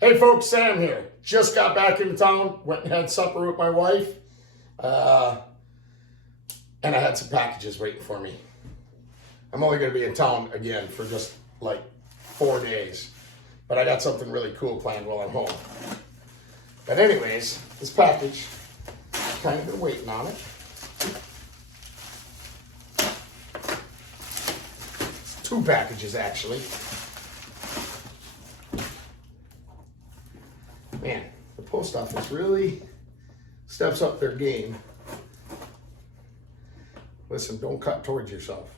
Hey folks, Sam here. Just got back into town, went and had supper with my wife, and I had some packages waiting for me. I'm only going to be in town again for just like 4 days, but I got something really cool planned while I'm home. But anyways, this package, kind of been waiting on it. It's 2 packages actually. Man, the post office really steps up their game. Listen, don't cut towards yourself.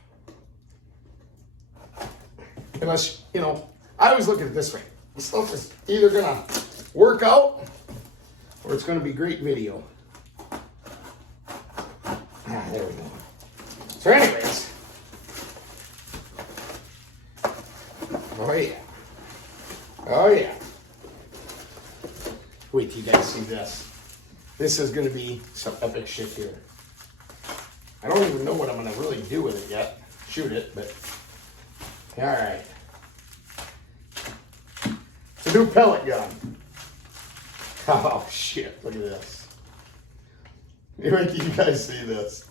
Unless, I always look at it this way. This stuff is either gonna work out or it's gonna be great video. There we go. So anyways. Oh yeah. Oh yeah. Wait till you guys see this. This is going to be some epic shit here. I don't even know what I'm going to really do with it yet. Shoot it, but... Alright. It's a new pellet gun. Oh, shit. Look at this. Wait till you guys see this.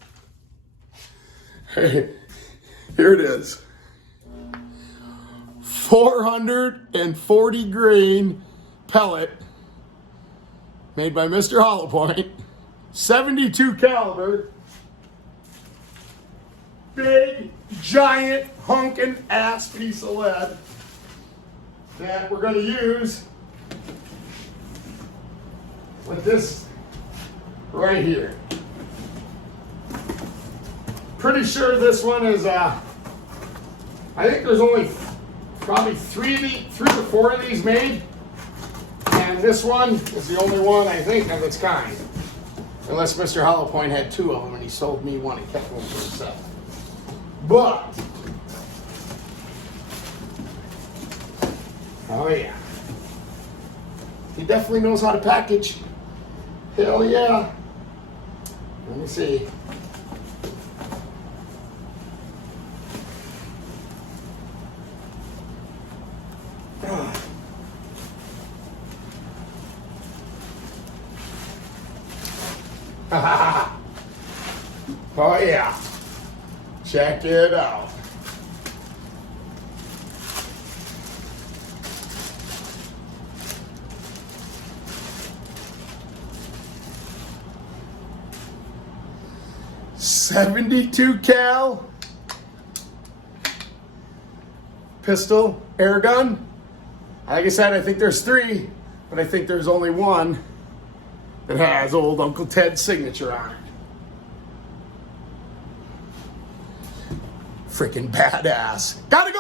Here it is. 440 grain pellet. Made by Mr. Hollow Point, 72 caliber, big, giant, hunkin' ass piece of lead that we're gonna use with this right here. Pretty sure this one is, I think there's only probably three to four of these made. And this one is the only one, I think, of its kind. Unless Mr. Hollow Point had 2 of them and he sold me one and kept one for himself. But, oh yeah. He definitely knows how to package. Hell yeah. Let me see. Oh yeah, check it out. .72 cal pistol air gun. Like I said, I think there's 3, but I think there's only one that has old Uncle Ted's signature on it. Freaking badass. Gotta go!